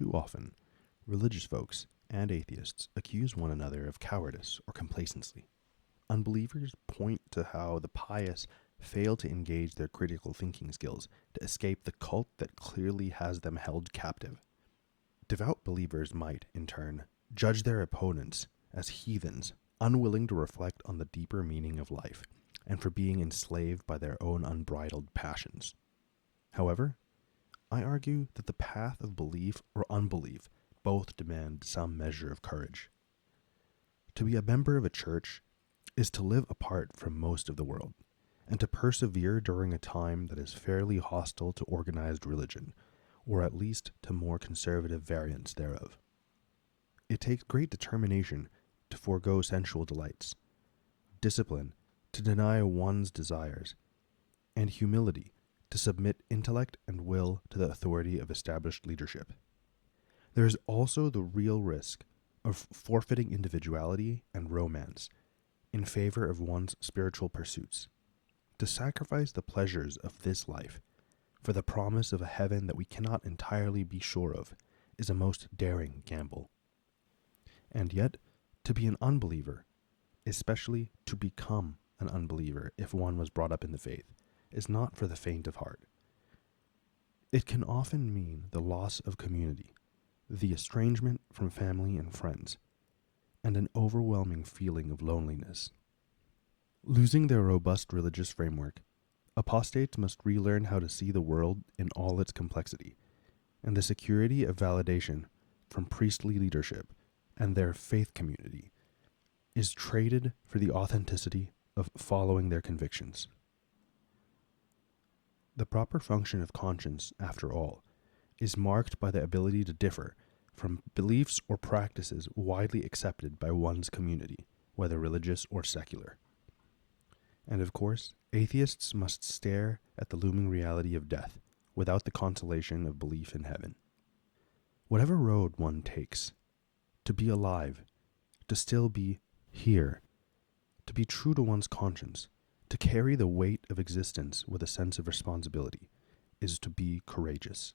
too often, religious folks and atheists accuse one another of cowardice or complacency. Unbelievers point to how the pious fail to engage their critical thinking skills to escape the cult that clearly has them held captive. Devout believers might, in turn, judge their opponents as heathens, unwilling to reflect on the deeper meaning of life, and for being enslaved by their own unbridled passions. However, I argue that the path of belief or unbelief both demand some measure of courage. To be a member of a church is to live apart from most of the world, and to persevere during a time that is fairly hostile to organized religion, or at least to more conservative variants thereof. It takes great determination to forego sensual delights, discipline to deny one's desires, and humility to submit intellect and will to the authority of established leadership. There is also the real risk of forfeiting individuality and romance in favor of one's spiritual pursuits. To sacrifice the pleasures of this life for the promise of a heaven that we cannot entirely be sure of is a most daring gamble. And yet, to be an unbeliever, especially to become an unbeliever if one was brought up in the faith, is not for the faint of heart. It can often mean the loss of community, the estrangement from family and friends, and an overwhelming feeling of loneliness. Losing their robust religious framework, apostates must relearn how to see the world in all its complexity, and the security of validation from priestly leadership and their faith community is traded for the authenticity of following their convictions. The proper function of conscience, after all, is marked by the ability to differ from beliefs or practices widely accepted by one's community, whether religious or secular. And of course, atheists must stare at the looming reality of death without the consolation of belief in heaven. Whatever road one takes, to be alive, to still be here, to be true to one's conscience, to carry the weight of existence with a sense of responsibility, is to be courageous.